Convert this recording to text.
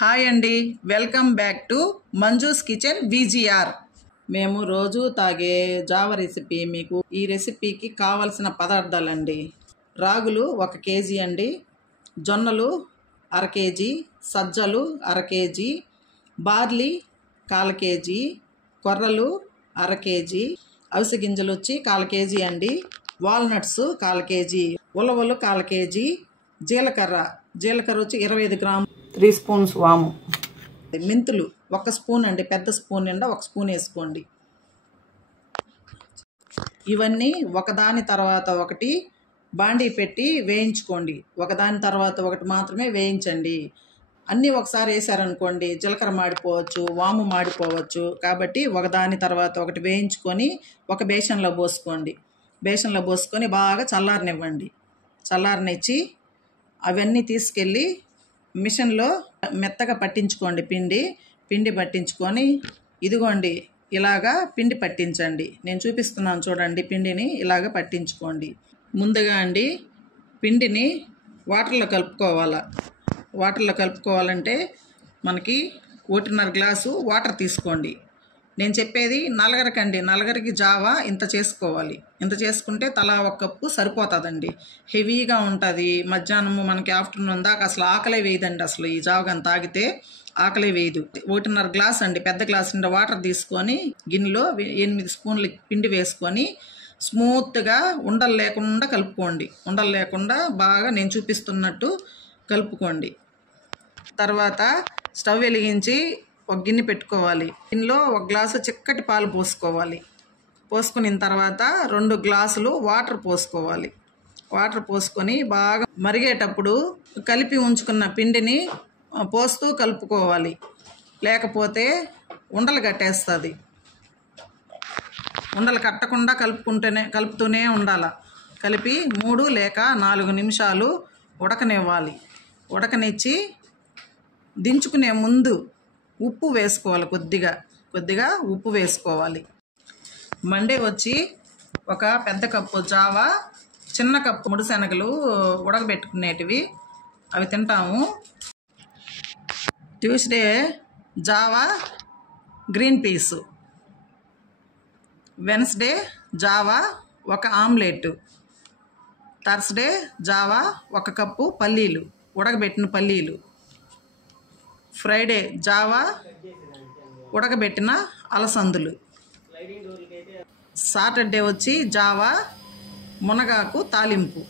Hi అండి, welcome back to Manju's kitchen VGR. మేము రోజు తాగే జావ రెసిపీ. మీకు ఈ రెసిపీకి కావలసిన పదార్థాలండి: రాగులు 1 కేజీ అండి, జొన్నలు 1/2 కేజీ, సజ్జలు 1/2 కేజీ, బార్లీ 1/4 కేజీ, కొర్రలు 1/2 కేజీ, అవిసె గింజలు వచ్చి 1/4 కేజీ అండి, వాల్నట్స్ 1/4 కేజీ, ఉలవలు 1/4 కేజీ, జీలకర్ర వచ్చి 25 గ్రాములు, 3 స్పూన్స్ వాము, మెంతులు 1 స్పూన్ అండి, పెద్ద స్పూన్ నిండా 1 స్పూన్ వేసుకోండి. ఇవన్నీ ఒకదాని తర్వాత ఒకటి బాండీ పెట్టి వేయించుకోండి. ఒకదాని తర్వాత ఒకటి మాత్రమే వేయించండి. అన్నీ ఒకసారి వేసారనుకోండి జీలకర్ర మాడిపోవచ్చు, వాము మాడిపోవచ్చు. కాబట్టి ఒకదాని తర్వాత ఒకటి వేయించుకొని ఒక బేషన్లో పోసుకోండి. బేషన్లో పోసుకొని బాగా చల్లారనివ్వండి. చల్లారనిచ్చి అవన్నీ తీసుకెళ్ళి మిషన్లో మెత్తగా పట్టించుకోండి. పిండి పట్టించుకొని ఇదిగోండి ఇలాగా పిండి పట్టించండి. నేను చూపిస్తున్నాను చూడండి. పిండిని ఇలాగ పట్టించుకోండి. ముందుగా అండి పిండిని వాటర్లో కలుపుకోవాలా. వాటర్లో కలుపుకోవాలంటే మనకి 1.5 గ్లాసు వాటర్ తీసుకోండి. నేను చెప్పేది నలగరకండి. నలగరికి జావా ఇంత చేసుకోవాలి. ఇంత చేసుకుంటే తలా 1 కప్పు సరిపోతుందండి. హెవీగా ఉంటుంది. మధ్యాహ్నము మనకి ఆఫ్టర్నూన్ దాకా అసలు ఆకలే వేయదండి. అసలు ఈ జావగాని తాగితే ఆకలే వేయదు. 1.5 గ్లాస్ అండి, పెద్ద గ్లాస్ నిండా వాటర్ తీసుకొని గిన్నెలో 8 స్పూన్లు పిండి వేసుకొని స్మూత్గా ఉండలు లేకుండా కలుపుకోండి. ఉండలు లేకుండా బాగా నేను చూపిస్తున్నట్టు కలుపుకోండి. తర్వాత స్టవ్ వెలిగించి ఒక గిన్నె పెట్టుకోవాలి. గిన్నెలో 1 గ్లాసు చిక్కటి పాలు పోసుకోవాలి. పోసుకున్న తర్వాత 2 గ్లాసులు వాటర్ పోసుకోవాలి. వాటర్ పోసుకొని బాగా మరిగేటప్పుడు కలిపి ఉంచుకున్న పిండిని పోస్తూ కలుపుకోవాలి. లేకపోతే ఉండలు కట్టేస్తుంది. ఉండలు కట్టకుండా కలుపుతూనే ఉండాలి. కలిపి 3 లేక 4 నిమిషాలు ఉడకనివ్వాలి. ఉడకనిచ్చి దించుకునే ముందు ఉప్పు వేసుకోవాలి. కొద్దిగా ఉప్పు వేసుకోవాలి. మండే వచ్చి ఒక పెద్ద కప్పు జావా, చిన్న కప్పు ముడి శనగలు ఉడకబెట్టుకునేటివి, అవి తింటాము. Tuesday Java green peas, Wednesday Java 1 omelette, Thursday Java 1 cup పల్లీలు, ఉడకబెట్టిన పల్లీలు, ఫ్రైడే జావా ఉడకబెట్టిన అలసందులు, సాటర్డే వచ్చి జావా మునగాకు తాలింపు.